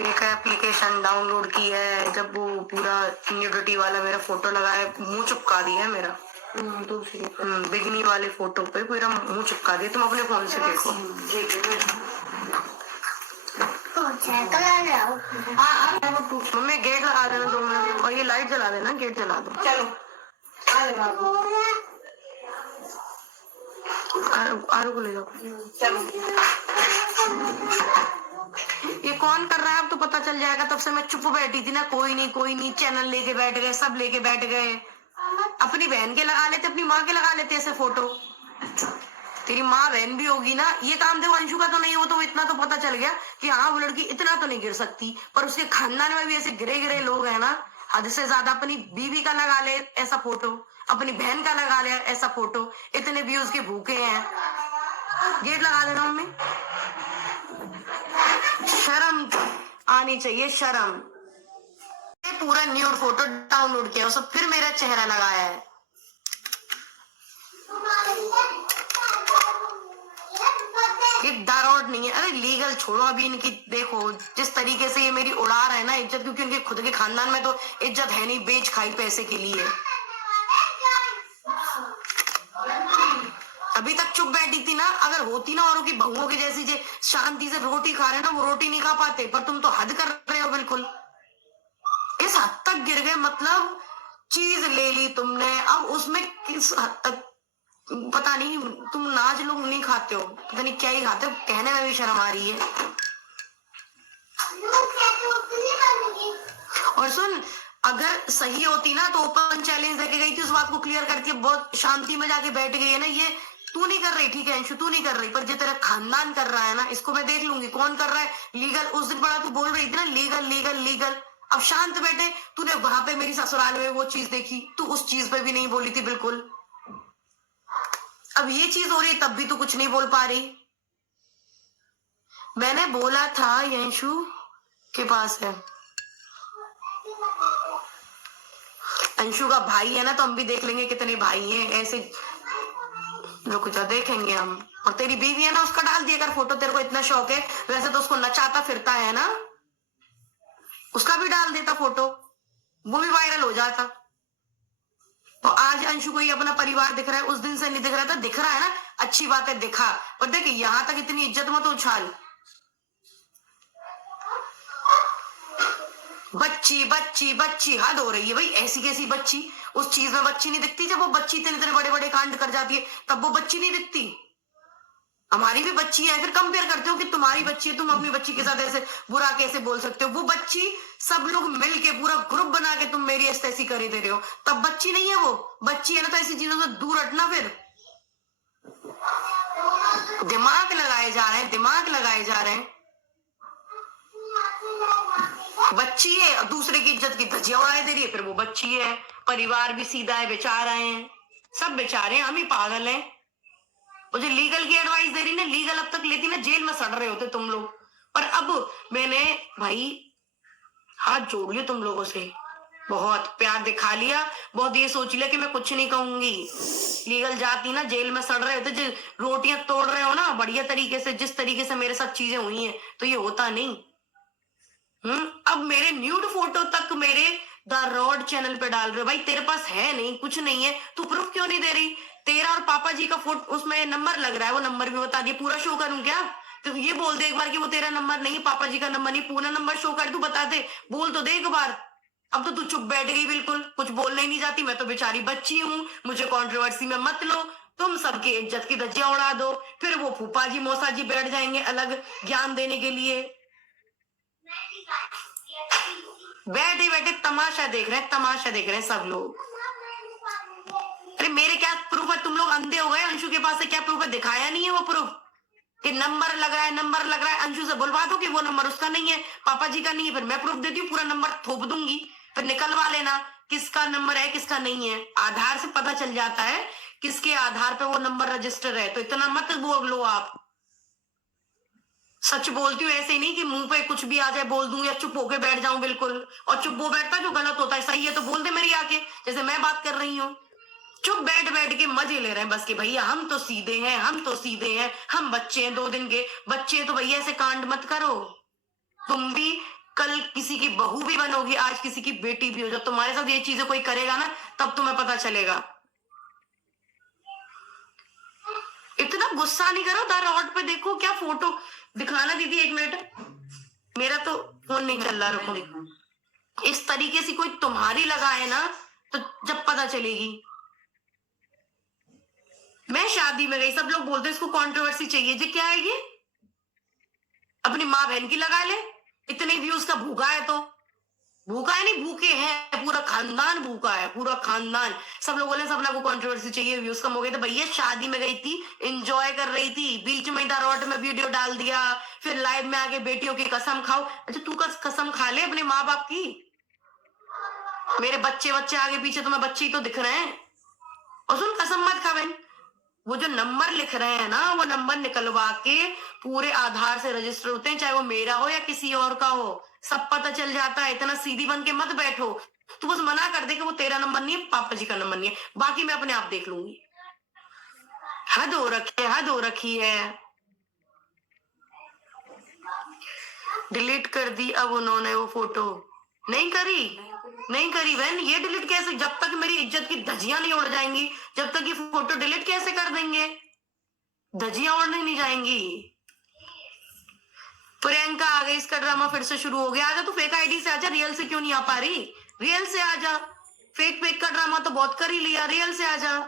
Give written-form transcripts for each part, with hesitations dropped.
एक application download की है, जब वो पूरा न्यूडिटी वाला मेरा फोटो लगा है, मुंह चिपका दिया है मेरा। बिगनी वाले फोटो पे पूरा मुंह चिपका दिया। तुम अपने फोन से देखो। मम्मी गेट लगा देना 2 मिनट, और ये लाइट जला देना, गेट जला दो। चलो आरू को ले जाओ। चलो ये कौन कर रहा है अब तो पता चल जाएगा। तब से मैं चुप बैठी थी ना, कोई नहीं, चैनल लेके बैठ गए, सब लेके बैठ गए। अपनी बहन के लगा लेते, अपनी माँ के लगा लेते ऐसे फोटो। तेरी माँ बहन भी होगी ना। ये काम देखो अंशु का तो नहीं, वो तो इतना तो पता चल गया कि हाँ वो लड़की इतना तो नहीं गिर सकती, पर उसके खानदान में भी ऐसे गिरे लोग हैं ना, हद से ज्यादा। अपनी बीवी का लगा ले ऐसा फोटो, अपनी बहन का लगा ले ऐसा फोटो, इतने व्यूज के भूखे हैं। गेट लगा देना मम्मी। शर्म आनी चाहिए, शर्म। पूरा न्यूड फोटो डाउनलोड किया, उसको फिर मेरा चेहरा लगाया है। ये दारोड नहीं है। अरे लीगल छोड़ो अभी इनकी। देखो जिस तरीके से ये मेरी उड़ा रहे हैं ना इज्जत, क्योंकि उनके खुद के खानदान में तो इज्जत है नहीं, बेच खाई पैसे के लिए। अभी तक चुप बैठी थी ना, अगर होती ना औरों की बहुओं की जैसी, जे शांति से रोटी खा रहे ना, वो रोटी नहीं खा पाते। पर तुम तो हद कर रहे हो बिल्कुल। इस हद तक गिर गए, मतलब चीज ले ली तुमने, अब उसमें किस हद तक पता नहीं। तुम नाच लोग नहीं खाते हो, पता नहीं क्या ही खाते हो, कहने में भी शर्म आ रही है। और सुन, अगर सही होती ना तो ओपन चैलेंज देके गई थी, उस बात को क्लियर करके बहुत शांति में जाके बैठ गई है ना। ये तू नहीं कर रही, ठीक है अंशु तू नहीं कर रही, पर जो तेरा खानदान कर रहा है ना, इसको मैं देख लूंगी कौन कर रहा है लीगल। उस दिन बड़ा तू बोल रही थी ना लीगल लीगल लीगल, अब शांत बैठे। तूने वहां पे मेरी ससुराल में वो चीज देखी, तू उस चीज पे भी नहीं बोली थी बिल्कुल। अब ये चीज हो रही तब भी तू कुछ नहीं बोल पा रही। मैंने बोला था ये अंशु के पास है, अंशु का भाई है ना, तो हम भी देख लेंगे कितने भाई हैं ऐसे। रुक जा, देखेंगे हम। और तेरी बीवी है ना, उसका डाल दिया कर फोटो, तेरे को इतना शौक है। वैसे तो उसको नचाता फिरता है ना, उसका भी डाल देता फोटो, वो भी वायरल हो जाता। तो आज अंशु को ही अपना परिवार दिख रहा है, उस दिन से नहीं दिख रहा था। दिख रहा है ना, अच्छी बात है दिखा, पर देख यहां तक इतनी इज्जत मत उछाल। बच्ची बच्ची बच्ची, हद हो रही है भाई। ऐसी कैसी बच्ची? उस चीज में बच्ची नहीं दिखती। जब वो बच्ची इतने इतने बड़े बड़े कांड कर जाती है तब वो बच्ची नहीं दिखती। हमारी भी बच्ची है, फिर कंपेयर करते हो कि तुम्हारी बच्ची है, तुम अपनी बच्ची के साथ ऐसे बुरा कैसे बोल सकते हो? वो बच्ची सब लोग मिलके पूरा ग्रुप बना के तुम मेरी ऐसी करे दे रहे हो, तब बच्ची नहीं है वो। बच्ची है ना तो ऐसी चीजों से दूर हटना। फिर दिमाग लगाए जा रहे हैं, दिमाग लगाए जा रहे हैं। बच्ची है, दूसरे की इज्जत की धज्जियां उड़ाए दे रही है, फिर वो बच्ची है। परिवार भी सीधा है, बेचारा है, सब बेचारे हैं, हम ही पागल हैं। मुझे लीगल की एडवाइस दे रही ना, लीगल अब तक लेती ना जेल में सड़ रहे होते तुम लोग। और अब मैंने भाई हाथ जोड़ लिया तुम लोगों से, बहुत प्यार दिखा लिया, बहुत ये सोच लिया कि मैं कुछ नहीं कहूंगी। लीगल जाती ना, जेल में सड़ रहे होते। जो रोटियां तोड़ रहे हो ना बढ़िया तरीके से, जिस तरीके से मेरे साथ चीजें हुई हैं, तो ये होता नहीं। अब मेरे न्यूड फोटो तक मेरे द रॉड चैनल पे डाल रहे हो। भाई तेरे पास है नहीं, कुछ नहीं है, तू प्रूफ क्यों नहीं दे रही? तेरा और पापा जी का फोटो उसमें नंबर लग रहा है, वो नंबर भी बता दिए। पूरा शो करूं क्या? तो ये बोल दे एक बार कि वो तेरा नंबर नहीं, पापा जी का नंबर नहीं, पूरा नंबर शो कर, तू बता दे, बोल तो दे एक बार। अब तो तू चुप बैठ गई, बिल्कुल कुछ बोलने नहीं जाती। मैं तो बेचारी बच्ची हूँ, मुझे कंट्रोवर्सी में मत लो। तुम सबकी इज्जत की धज्जियां उड़ा दो, फिर वो फूफा जी मौसा जी बैठ जाएंगे अलग ज्ञान देने के लिए। बैठे बैठे तमाशा देख रहे हैं, तमाशा देख रहे हैं सब लोग। अरे मेरे क्या प्रूफ है? तुम लोग अंधे हो गए? अंशु के पास से क्या प्रूफ है? दिखाया नहीं है वो प्रूफ कि नंबर लग रहा है, नंबर लग रहा है। अंशु से बुलवा दो कि वो नंबर उसका नहीं है, पापा जी का नहीं है, फिर मैं प्रूफ देती हूँ, पूरा नंबर थोप दूंगी, फिर निकलवा लेना किसका नंबर है किसका नहीं है। आधार से पता चल जाता है किसके आधार पे वो नंबर रजिस्टर है। तो इतना मत बोल लो आप। सच बोलती हूँ, ऐसे ही नहीं कि मुंह पे कुछ भी आ जाए बोल दूं या चुप होके बैठ जाऊं बिल्कुल। और चुप वो बैठता जो गलत होता है, सही है तो बोल दे मेरी आके, जैसे मैं बात कर रही हूँ। चुप बैठ बैठ के मजे ले रहे हैं बस कि भैया हम तो सीधे हैं, हम तो सीधे हैं, हम बच्चे हैं 2 दिन के बच्चे, तो भैया ऐसे कांड मत करो। तुम भी कल किसी की बहू भी बनोगी, आज किसी की बेटी भी हो। जब तुम्हारे साथ ये चीजें कोई करेगा ना, तब तुम्हें पता चलेगा। इतना गुस्सा नहीं करो। द रॉड पे देखो क्या फोटो दिखाना दीदी, 1 मिनट, मेरा तो फोन नहीं चल रहा, रुको। इस तरीके से कोई तुम्हारी लगाए ना, तो जब पता चलेगी। मैं शादी में गई, सब लोग बोलते हैं इसको कंट्रोवर्सी चाहिए जी। क्या है ये? अपनी माँ बहन की लगा ले। इतने व्यूज का भूखा है तो भूखा है नहीं, भूखे हैं, पूरा खानदान भूखा है, पूरा खानदान। सब लोग बोले सबना को कंट्रोवर्सी चाहिए, व्यूज कम हो गए। तो भैया शादी में गई थी, एंजॉय कर रही थी, बीच में दारोट में वीडियो डाल दिया, फिर लाइव में आके बेटियों की कसम खाओ। अच्छा तू कसम खा ले अपने माँ बाप की। मेरे बच्चे बच्चे आगे पीछे तुम्हें बच्चे ही तो दिख रहे हैं। और सुन, कसम मत खा बहन। वो जो नंबर लिख रहे हैं ना, वो नंबर निकलवा के पूरे आधार से रजिस्टर होते हैं, चाहे वो मेरा हो या किसी और का हो, सब पता चल जाता है। इतना सीधी बन के मत बैठो। तू बस मना कर दे कि वो तेरा नंबर नहीं है, पापा जी का नंबर नहीं है, बाकी मैं अपने आप देख लूंगी। हद हो रखी है, हद हो रखी है। डिलीट कर दी अब उन्होंने वो फोटो। नहीं करी, नहीं करी बहन। ये डिलीट कैसे? जब तक मेरी इज्जत की धज्जियां नहीं उड़ जाएंगी, जब तक ये फोटो डिलीट कैसे कर देंगे? धज्जियां उड़ने नहीं जाएंगी। प्रियंका आ गई, इसका ड्रामा फिर से शुरू हो गया। आजा तू फेक आईडी से आजा, रियल से क्यों नहीं आ पा रही? रियल से आजा। फेक फेक का ड्रामा तो बहुत कर ही लिया, रियल से आजा।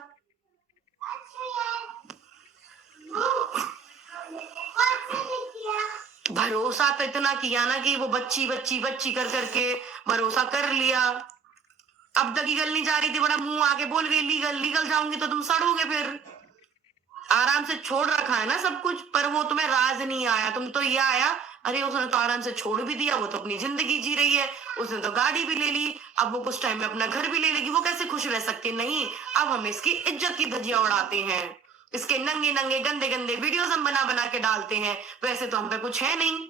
भरोसा तो इतना किया ना कि वो बच्ची बच्ची बच्ची कर करके भरोसा कर लिया। अब तक की गल नहीं जा रही थी, बड़ा मुंह आके बोल गई लीगल लीगल जाऊंगी तो तुम सड़ोगे। फिर आराम से छोड़ रखा है ना सब कुछ, पर वो तुम्हें राज नहीं आया। तुम तो ये आया, अरे उसने तो आराम से छोड़ भी दिया, वो तो अपनी जिंदगी जी रही है, उसने तो गाड़ी भी ले ली, अब वो कुछ टाइम में अपना घर भी ले लेगी, वो कैसे खुश रह सकती? नहीं, अब हम इसकी इज्जत की धज्जियां उड़ाते हैं, इसके नंगे नंगे गंदे गंदे वीडियोस हम बना बना के डालते हैं। वैसे तो हम पे कुछ है नहीं,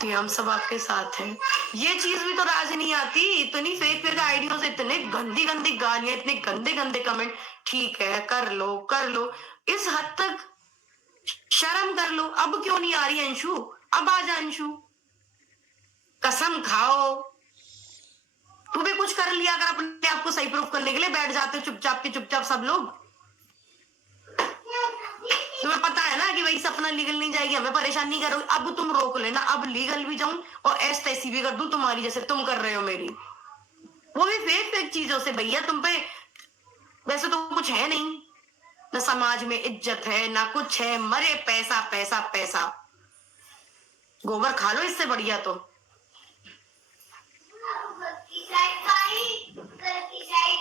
तो हम सब आपके साथ हैं। ये चीज भी तो राज नहीं आती। इतनी फेक फेक आइडियों से इतने गंदी गंदी गालियां, इतने गंदे गंदे कमेंट। ठीक है, कर लो कर लो, इस हद तक शर्म कर लो। अब क्यों नहीं आ रही अंशु? अब आ जा अंशु, कसम खाओ। तू भी कुछ कर लिया अगर अपने आप को सही प्रूफ करने के लिए बैठ जाते चुपचाप के चुपचाप सब लोग। तुम्हें पता है ना कि भाई सपना लीगल नहीं जाएगी, हमें परेशान नहीं करोगे। अब तुम रोक लेना, अब लीगल भी जाऊं और एस तैसी भी कर दूं तुम्हारी, जैसे तुम कर रहे हो मेरी, वो भी फेक फेक चीजों से। भैया तुम पे वैसे तो कुछ है नहीं, ना समाज में इज्जत है ना कुछ है, मरे पैसा पैसा पैसा। गोबर खा लो इससे बढ़िया तो।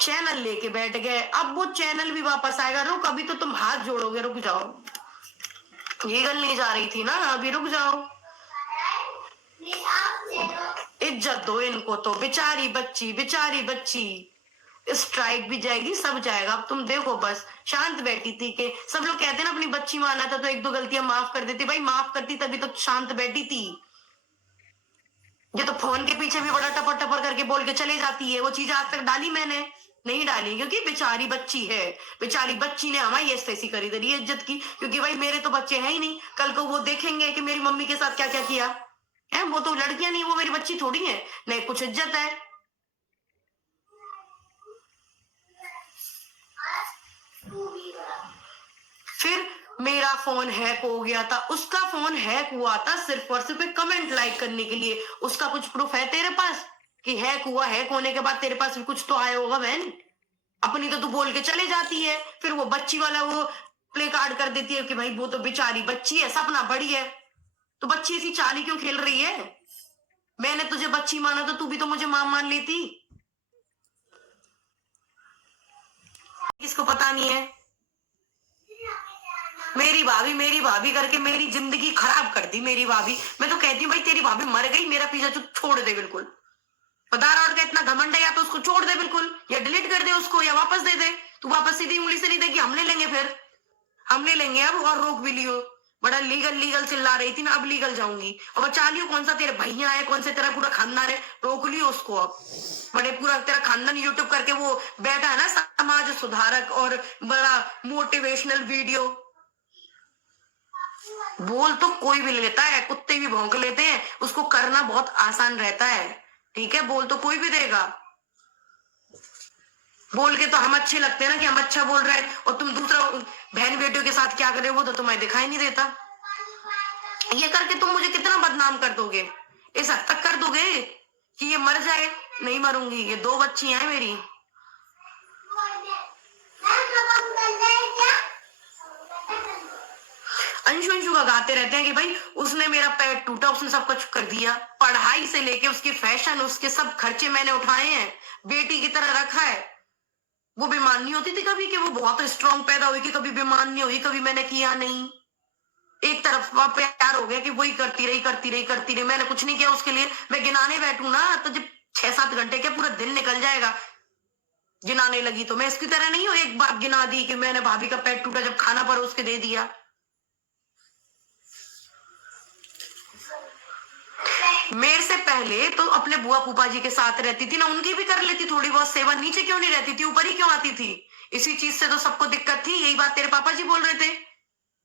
चैनल लेके बैठ गए, अब वो चैनल भी वापस आएगा। रुक, अभी तो तुम हाथ जोड़ोगे, रुक जाओ। ये गल नहीं जा रही थी ना, अभी रुक जाओ। इज्जत दो इनको तो, बेचारी बच्ची बेचारी बच्ची। स्ट्राइक भी जाएगी, सब जाएगा। अब तुम देखो, बस शांत बैठी थी कि सब लोग कहते हैं ना अपनी बच्ची माना था तो 1-2 गलतियां माफ कर देती। भाई माफ करती तभी तो शांत बैठी थी। ये तो फोन के पीछे भी बड़ा टपर टपर करके बोल के चले जाती है। वो चीज आज तक डाली मैंने नहीं डाली, क्योंकि बेचारी बच्ची है। बेचारी बच्ची ने हमारी ऐसी करी दरी इज्जत की, क्योंकि भाई मेरे तो बच्चे हैं ही नहीं। कल को वो देखेंगे कि मेरी मम्मी के साथ क्या क्या किया है। वो तो लड़कियां नहीं, वो मेरी बच्ची थोड़ी है, नहीं कुछ इज्जत है। फिर मेरा फोन हैक हो गया था, उसका फोन हैक हुआ था सिर्फ और सिर्फ कमेंट लाइक करने के लिए। उसका कुछ प्रूफ है तेरे पास कि हैक हुआ? हैक होने के बाद तेरे पास भी कुछ तो आया होगा बहन। अपनी तो तू बोल के चले जाती है, फिर वो बच्ची वाला वो प्ले कार्ड कर देती है कि भाई वो तो बेचारी बच्ची है, सपना बड़ी है। तो बच्ची ऐसी चाली क्यों खेल रही है? मैंने तुझे बच्ची माना तो तू भी तो मुझे मां मान लेती। किसको पता नहीं है? मेरी भाभी करके मेरी जिंदगी खराब कर दी मेरी भाभी। मैं तो कहती हूँ भाई तेरी भाभी मर गई, मेरा पीछा छोड़ दे बिल्कुल। पदार और का इतना घमंड है, या तो उसको छोड़ दे बिल्कुल, या डिलीट कर दे उसको, या वापस दे दे। तू वापस सीधी उंगली से नहीं देगी, हम ले लेंगे, फिर हम ले लेंगे। अब और रोक भी लियो, बड़ा लीगल लीगल चिल्ला रही थी ना, अब लीगल जाऊंगी। और बचा लियो, कौन सा तेरे भैया है, कौन से तेरा पूरा खानदान है, रोक लियो उसको। अब बड़े पूरा तेरा खानदान यूट्यूब करके वो बैठा है ना, समाज सुधारक और बड़ा मोटिवेशनल वीडियो। बोल तो कोई भी ले लेता है, कुत्ते भी भौंक लेते हैं, उसको करना बहुत आसान रहता है। ठीक है, बोल तो कोई भी देगा। बोल के तो हम अच्छे लगते हैं ना कि हम अच्छा बोल रहे हैं, और तुम दूसरा बहन बेटियों के साथ क्या कर रहे हो वो तो तुम्हें दिखाई नहीं देता। ये करके तुम मुझे कितना बदनाम कर दोगे, इस हद तक कर दोगे कि ये मर जाए। नहीं मरूंगी, ये 2 बच्चियां हैं मेरी। अंशु अंशु का गाते रहते हैं कि भाई उसने मेरा पैर टूटा, उसने सब कुछ कर दिया, पढ़ाई से लेके उसकी फैशन, उसके सब खर्चे मैंने उठाए हैं, बेटी की तरह रखा है। वो बीमार नहीं होती थी कभी कि वो बहुत स्ट्रांग पैदा हुई कि कभी बीमार नहीं हुई, कभी मैंने किया नहीं। एक तरफ प्यार हो गया कि वही करती रही करती रही करती रही, मैंने कुछ नहीं किया उसके लिए। मैं गिनाने बैठू ना तो जब 6-7 घंटे क्या पूरा दिन निकल जाएगा गिनाने लगी तो। मैं इसकी तरह नहीं हूँ एक बार गिना दी कि मैंने भाभी का पेट टूटा जब खाना परोस के दे दिया। मेरे से पहले तो अपने बुआ फूफा जी के साथ रहती थी ना, उनकी भी कर लेती थोड़ी बहुत सेवा, नीचे क्यों नहीं रहती थी, ऊपर ही क्यों आती थी। इसी चीज से तो सबको दिक्कत थी। यही बात तेरे पापा जी बोल रहे थे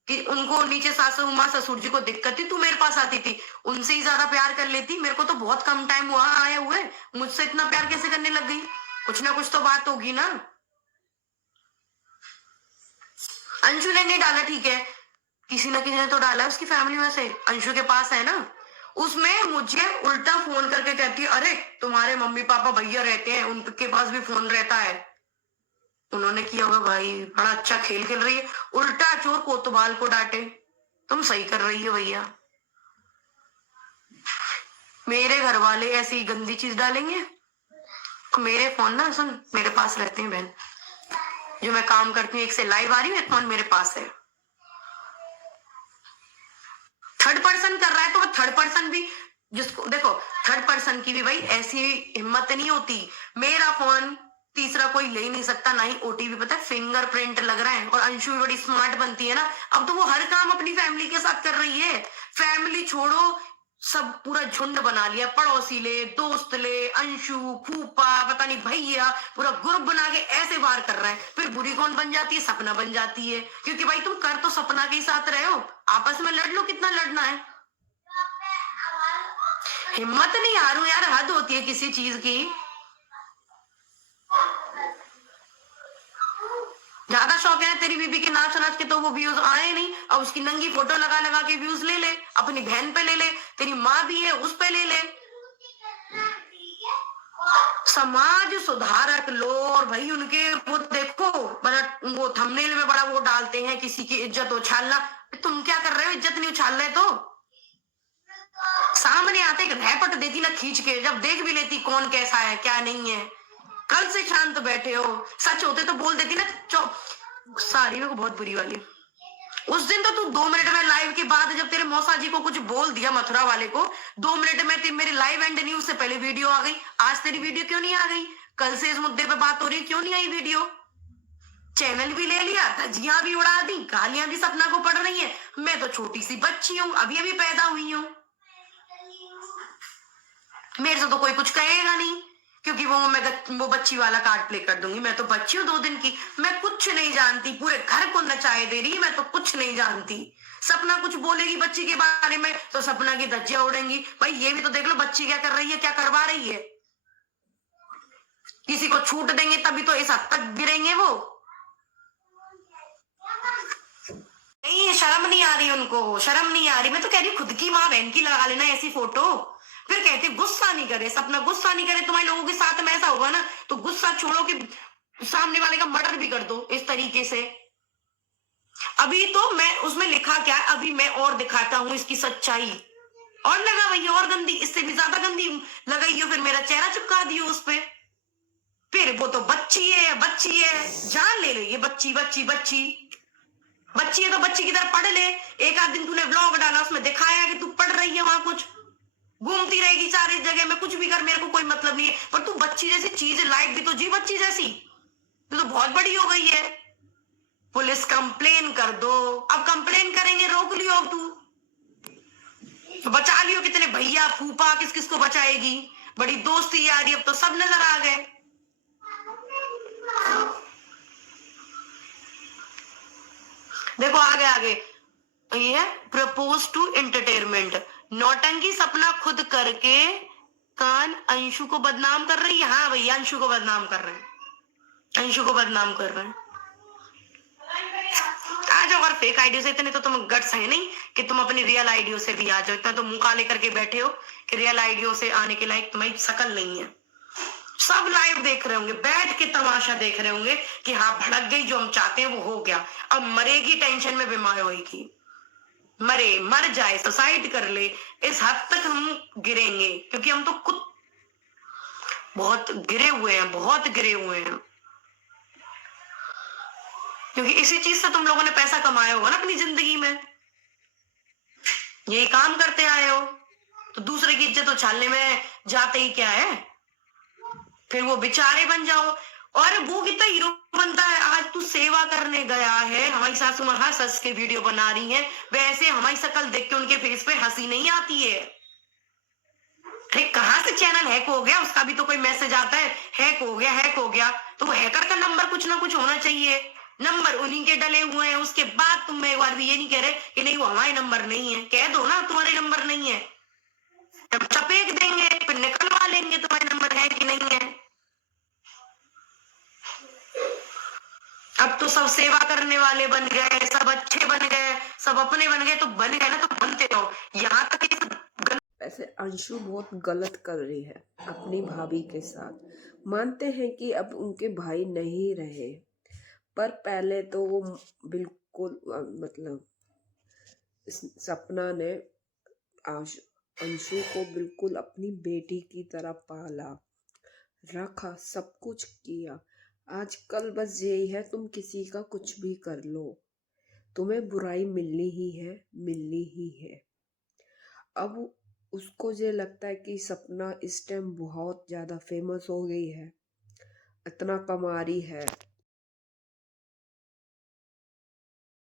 कि उनको नीचे सासू माँ ससुर जी को दिक्कत थी, तू मेरे पास आती थी, उनसे ही ज्यादा प्यार कर लेती। मेरे को तो बहुत कम टाइम हुआ आए हुए, मुझसे इतना प्यार कैसे करने लग गई। कुछ ना कुछ तो बात होगी ना। अंशु ने नहीं डाला, ठीक है, किसी ना किसी ने तो डाला उसकी फैमिली में से, अंशु के पास है ना। उसमें मुझे उल्टा फोन करके कहती है, अरे तुम्हारे मम्मी पापा भैया रहते हैं, उनके पास भी फोन रहता है। उन्होंने किया होगा भाई, बड़ा अच्छा खेल खेल रही है, उल्टा चोर कोतवाल को डांटे, तुम सही कर रही है भैया। मेरे घर वाले ऐसी गंदी चीज डालेंगे। मेरे फोन ना सुन, मेरे पास रहते हैं बहन, जो मैं काम करती हूँ, एक से लाइव आ रही हूँ, एक फोन मेरे पास है। थर्ड पर्सन कर रहा है तो वो थर्ड पर्सन भी, जिसको देखो थर्ड पर्सन की भी भाई ऐसी हिम्मत नहीं होती। मेरा फोन तीसरा कोई ले ही नहीं सकता, ना ही ओटीपी, पता है फिंगरप्रिंट लग रहा है। और अंशु भी बड़ी स्मार्ट बनती है ना, अब तो वो हर काम अपनी फैमिली के साथ कर रही है। फैमिली छोड़ो, सब पूरा झुंड बना लिया, पड़ोसी ले, दोस्त ले, अंशु फूफा पता नहीं भैया, पूरा ग्रुप बना के ऐसे वार कर रहा है। फिर बुरी कौन बन जाती है, सपना बन जाती है, क्योंकि भाई तुम कर तो सपना के ही साथ रहे हो, आपस में लड़ लो, कितना लड़ना है। हिम्मत नहीं हारू यार, हद होती है किसी चीज की। ज्यादा शौक है तेरी बीबी के नाच नाच के तो वो व्यूज आए नहीं, अब उसकी नंगी फोटो लगा लगा के व्यूज ले ले, अपनी बहन पे ले ले, तेरी माँ भी है उस पे ले ले। समाज सुधारक लो, और भाई उनके वो देखो, बड़ा वो थंबनेल में बड़ा वो डालते हैं किसी की इज्जत उछालना। तुम क्या कर रहे हो, इज्जत नहीं उछाल रहे तो सामने आते एक रैपट देती ना खींच के, जब देख भी लेती कौन कैसा है क्या नहीं है। कल से शांत बैठे हो, सच होते तो बोल देती ना। सारी मेरे को बहुत बुरी वाली। उस दिन तो तू 2 मिनट में लाइव के बाद जब तेरे मौसा जी को कुछ बोल दिया मथुरा वाले को, 2 मिनट में मेरे लाइव एंड न्यूज से पहले वीडियो आ गई। आज तेरी वीडियो क्यों नहीं आ गई, कल से इस मुद्दे पे बात हो रही, क्यों नहीं आई वीडियो। चैनल भी ले लिया, धज्जियां भी उड़ा दी, गालियां भी सपना को पड़ रही है। मैं तो छोटी सी बच्ची हूँ, अभी अभी पैदा हुई हूँ, मेरे से तो कोई कुछ कहेगा नहीं, क्योंकि वो बच्ची वाला कार्ड प्ले कर दूंगी। मैं तो बच्ची हूँ 2 दिन की, मैं कुछ नहीं जानती, पूरे घर को नचाए दे रही, मैं तो कुछ नहीं जानती। सपना कुछ बोलेगी बच्ची के बारे में तो सपना की धज्जियां उड़ेंगी। भाई ये भी तो देख लो बच्ची क्या कर रही है, क्या करवा रही है। किसी को छूट देंगे तभी तो इस हद तक गिरेंगे वो। नहीं, शर्म नहीं आ रही उनको, शर्म नहीं आ रही। मैं तो कह रही हूँ खुद की माँ बहन की लगा लेना ऐसी फोटो। फिर कहते गुस्सा नहीं करे, सपना गुस्सा नहीं करे, तुम्हारे लोगों के साथ में ऐसा होगा ना तो गुस्सा छोड़ो कि सामने वाले का मर्डर भी कर दो इस तरीके से। अभी तो मैं उसमें लिखा क्या है, अभी मैं और दिखाता हूँ इसकी सच्चाई। और लगा वही और गंदी, इससे भी ज्यादा गंदी लगाई हो, फिर मेरा चेहरा चिपका दियो उस पे। फिर वो तो बच्ची है, बच्ची है, जान ले लो, ये बच्ची बच्ची बच्ची बच्ची है तो बच्ची की तरह पढ़ ले। एक आध दिन तूने व्लॉग डाला, उसमें दिखाया कि तू पढ़ रही है, वहां कुछ घूमती रहेगी सारी जगह में, कुछ भी कर, मेरे को कोई मतलब नहीं है, पर तू बच्ची जैसी चीज लाइफ भी तो जी बच्ची जैसी। तू तो बहुत बड़ी हो गई है। पुलिस कंप्लेन कर दो, अब कंप्लेन करेंगे, रोक लियो अब तू तो बचा लियो, कितने भैया फूफा किस किस को बचाएगी, बड़ी दोस्ती यारी अब तो सब नजर आ गए। देखो आगे आगे ये है प्रपोज टू एंटरटेनमेंट। नौटंकी सपना खुद करके कान अंशु को बदनाम कर रही है। हाँ भैया, अंशु को बदनाम कर रहे हैं, अंशु को बदनाम कर रहे हैं। आ जाओ, अगर फेक आईडियो से इतने तो तुम गट्स है नहीं कि तुम अपनी रियल आईडियो से भी आ जाओ। इतना तो मुंह काले करके बैठे हो कि रियल आईडियो से आने के लायक तुम्हारी शकल नहीं है। सब लाइव देख रहे होंगे, बैठ के तमाशा देख रहे होंगे कि हाँ भड़क गई, जो हम चाहते हैं वो हो गया। अब मरेगी, टेंशन में बीमार होगी, मरे मर जाए, सुसाइड कर ले, इस हद तक हम गिरेंगे। क्योंकि हम तो खुद बहुत गिरे हुए हैं, बहुत गिरे हुए हैं। क्योंकि इसी चीज से तुम लोगों ने पैसा कमाया होगा ना अपनी जिंदगी में, यही काम करते आए हो। तो दूसरे की इज्जत उछालने में जाते ही क्या है, फिर वो बेचारे बन जाओ। और वो कितना हीरो बनता है। आज तू सेवा करने गया है, हमारी सासू माँ हंस हंस के वीडियो बना रही है, वैसे हमारी शक्ल देख के उनके फेस पे हंसी नहीं आती है। अरे कहाँ से चैनल हैक हो गया, उसका भी तो कोई मैसेज आता है, हैक हो गया, हैक हो गया। तो वो हैकर का नंबर कुछ ना कुछ होना चाहिए, नंबर उन्हीं के डले हुए हैं। उसके बाद तुम एक बार भी ये नहीं कह रहे कि नहीं वो हमारे नंबर नहीं है। कह दो ना तुम्हारे नंबर नहीं है, जब चपेट देंगे फिर निकलवा लेंगे तुम्हारे नंबर है कि नहीं है। अब तो सब सेवा करने वाले बन गए, सब अच्छे बन गए, सब अपने बन गए। तो बन गए ना तो बनते रहो। यहाँ तक वैसे अंशु बहुत गलत कर रही है अपनी भाभी के साथ। मानते हैं कि अब उनके भाई नहीं रहे, पर पहले तो वो बिल्कुल मतलब सपना ने अंशु को बिल्कुल अपनी बेटी की तरह पाला, रखा, सब कुछ किया। आजकल बस यही है, तुम किसी का कुछ भी कर लो, तुम्हें बुराई मिलनी ही है, मिलनी ही है। अब उसको ये लगता है कि सपना इस टाइम बहुत ज़्यादा फेमस हो गई है, इतना कमा रही है,